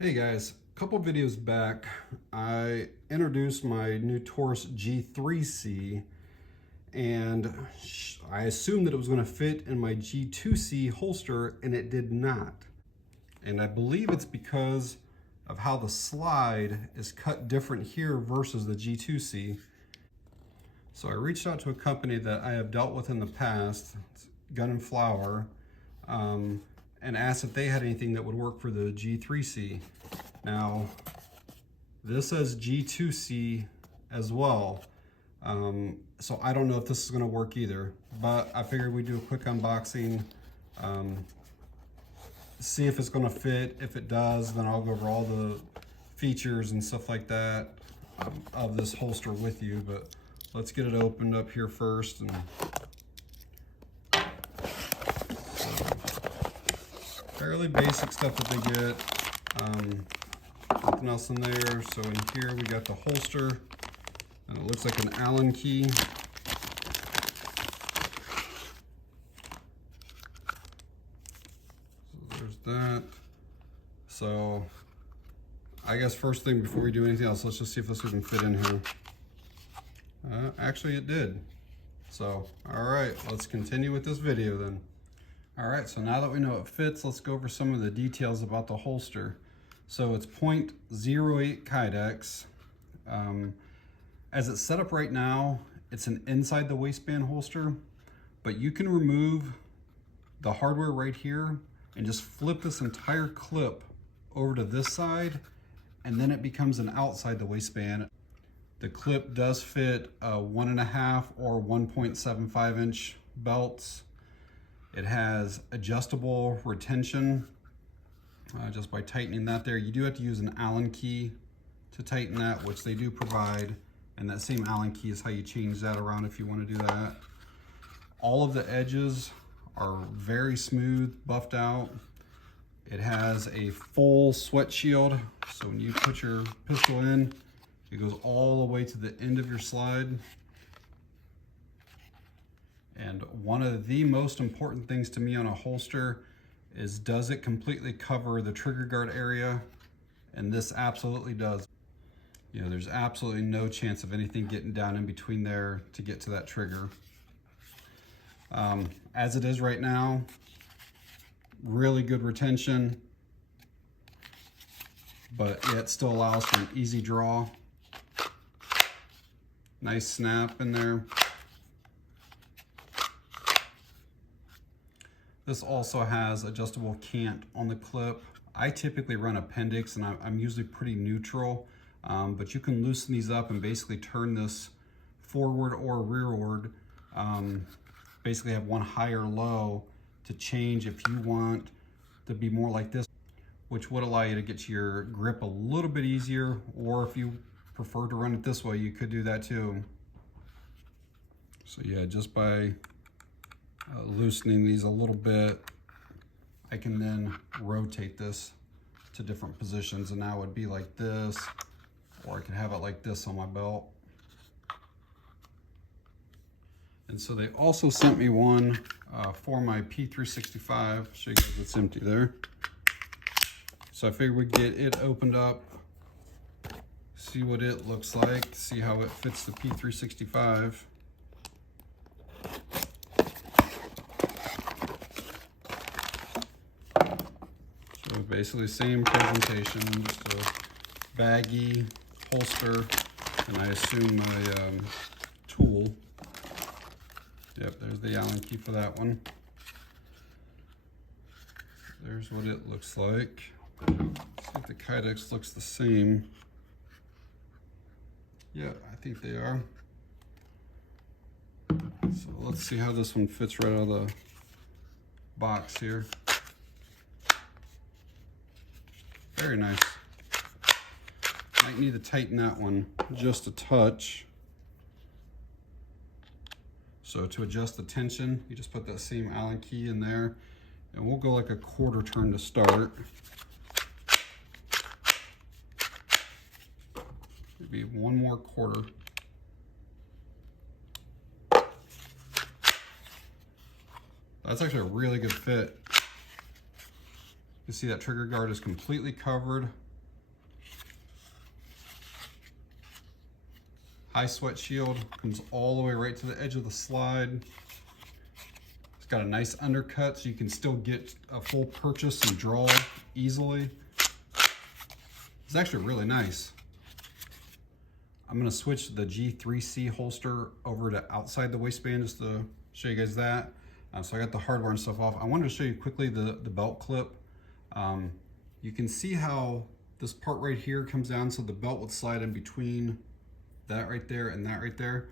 Hey guys, a couple videos back, I introduced my new Taurus G3C and I assumed that it was going to fit in my G2C holster and it did not. And I believe it's because of how the slide is cut different here versus the G2C. So I reached out to a company that I have dealt with in the past, Gun & Flower, and asked if they had anything that would work for the G3C. Now, this says G2C as well, so I don't know if this is going to work either, but I figured we'd do a quick unboxing, see if it's going to fit. If it does, then I'll go over all the features and stuff like that of this holster with you, but let's get it opened up here first. And fairly basic stuff that they get. Nothing else in there. So in here we got the holster, and it looks like an Allen key. So there's that. So I guess first thing before we do anything else, let's just see if this can fit in here. Actually it did. So all right, let's continue with this video then. All right, so now that we know it fits, let's go over some of the details about the holster. So it's .08 Kydex. As it's set up right now, it's an inside the waistband holster, but you can remove the hardware right here and just flip this entire clip over to this side, and then it becomes an outside the waistband. The clip does fit 1.5 or 1.75 inch belts. It has adjustable retention just by tightening that there. You do have to use an Allen key to tighten that, which they do provide, and that same Allen key is how you change that around if you want to do that. All of the edges are very smooth, buffed out. It has a full sweat shield, so when you put your pistol in, it goes all the way to the end of your slide. And one of the most important things to me on a holster is, does it completely cover the trigger guard area? And this absolutely does. You know, there's absolutely no chance of anything getting down in between there to get to that trigger. As it is right now, really good retention, but it still allows for an easy draw. Nice snap in there. This also has adjustable cant on the clip. I typically run appendix, and I'm usually pretty neutral, but you can loosen these up and basically turn this forward or rearward. Basically have one high or low to change if you want to be more like this, which would allow you to get your grip a little bit easier, or if you prefer to run it this way, you could do that too. So yeah, just by loosening these a little bit, I can then rotate this to different positions, and now it would be like this, or I could have it like this on my belt. And so they also sent me one for my P365. Show you guys it's empty there. So I figured we'd get it opened up, see what it looks like, see how it fits the P365. So basically same presentation, just a baggy holster, and I assume my tool. Yep, there's the Allen key for that one. There's what it looks like. Let's see if the Kydex looks the same. Yeah, I think they are. So let's see how this one fits right out of the box here. Very nice. Might need to tighten that one just a touch. So to adjust the tension, you just put that same Allen key in there, and we'll go like a quarter turn to start. Maybe one more quarter. That's actually a really good fit. You see that trigger guard is completely covered High sweat shield, comes all the way right to the edge of the slide. It's got a nice undercut so you can still get a full purchase and draw easily. It's actually really nice. I'm gonna switch the G3C holster over to outside the waistband just to show you guys that. So I got the hardware and stuff off. I wanted to show you quickly the belt clip. You can see how this part right here comes down so the belt would slide in between that right there and that right there.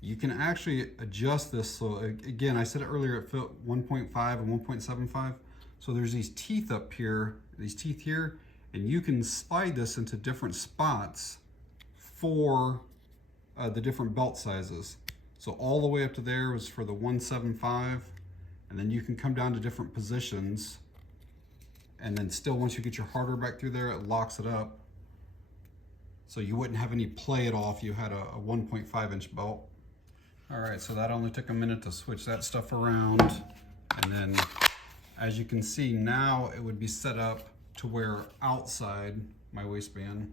You can actually adjust this. So again, I said it earlier, it fit 1.5 and 1.75. So there's these teeth up here, these teeth here, and you can slide this into different spots for the different belt sizes. So all the way up to there was for the 175, and then you can come down to different positions, and then still once you get your hardware back through there, it locks it up. So you wouldn't have any play at all if you had a 1.5 inch belt. All right, so that only took a minute to switch that stuff around. And then as you can see now, it would be set up to where outside my waistband.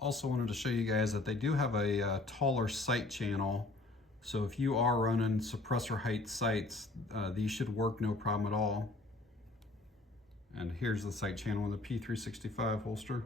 Also wanted to show you guys that they do have a taller sight channel. So if you are running suppressor height sights, these should work no problem at all. And here's the sight channel in the P365 holster.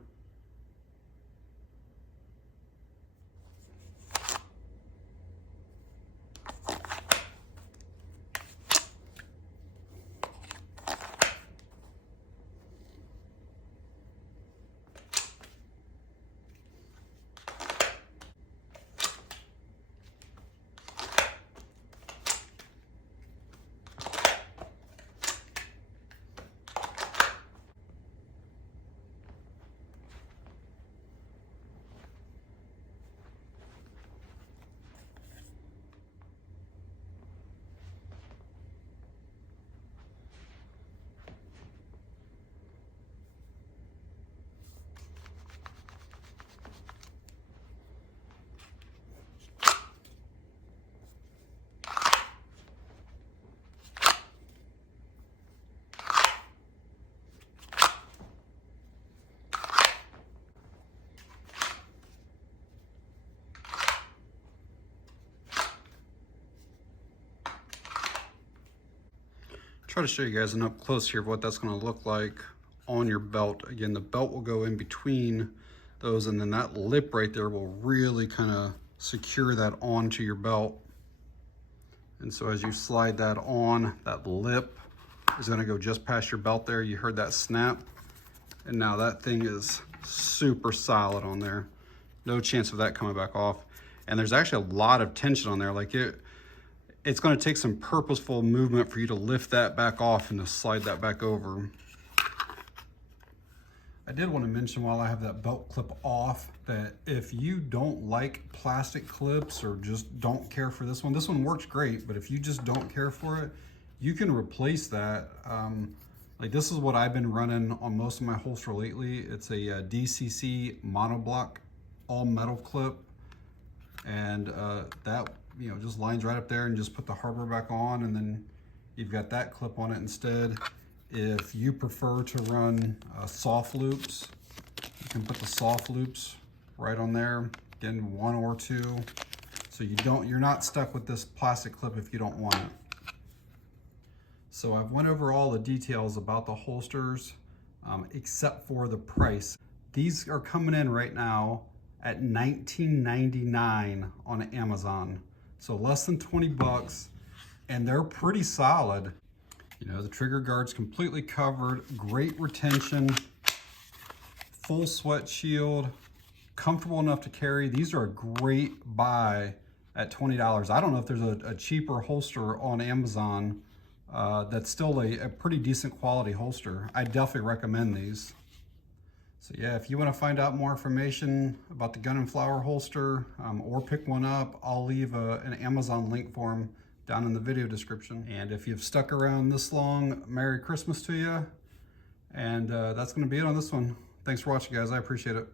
Try to show you guys an up close here of what that's going to look like on your belt. Again, the belt will go in between those, and then that lip right there will really kind of secure that onto your belt. And so as you slide that on, that lip is going to go just past your belt there. You heard that snap, and now that thing is super solid on there. No chance of that coming back off. And there's actually a lot of tension on there. Like it's going to take some purposeful movement for you to lift that back off and to slide that back over. I did want to mention while I have that belt clip off that if you don't like plastic clips or just don't care for this one works great, but if you just don't care for it, you can replace that. Like this is what I've been running on most of my holster lately. It's a GC monoblock all metal clip, and that just lines right up there, and just put the hardware back on, and then you've got that clip on it instead. If you prefer to run soft loops, you can put the soft loops right on there. Again, 1 or 2. So you're not stuck with this plastic clip if you don't want it. So I've went over all the details about the holsters, except for the price. These are coming in right now at $19.99 on Amazon. So less than 20 bucks, and they're pretty solid. The trigger guard's completely covered, great retention, full sweat shield, comfortable enough to carry. These are a great buy at $20. I don't know if there's a cheaper holster on Amazon that's still a pretty decent quality holster. I definitely recommend these. So yeah, if you want to find out more information about the Gun and Flower holster or pick one up, I'll leave an Amazon link for them down in the video description. And if you've stuck around this long, Merry Christmas to you. And that's going to be it on this one. Thanks for watching, guys. I appreciate it.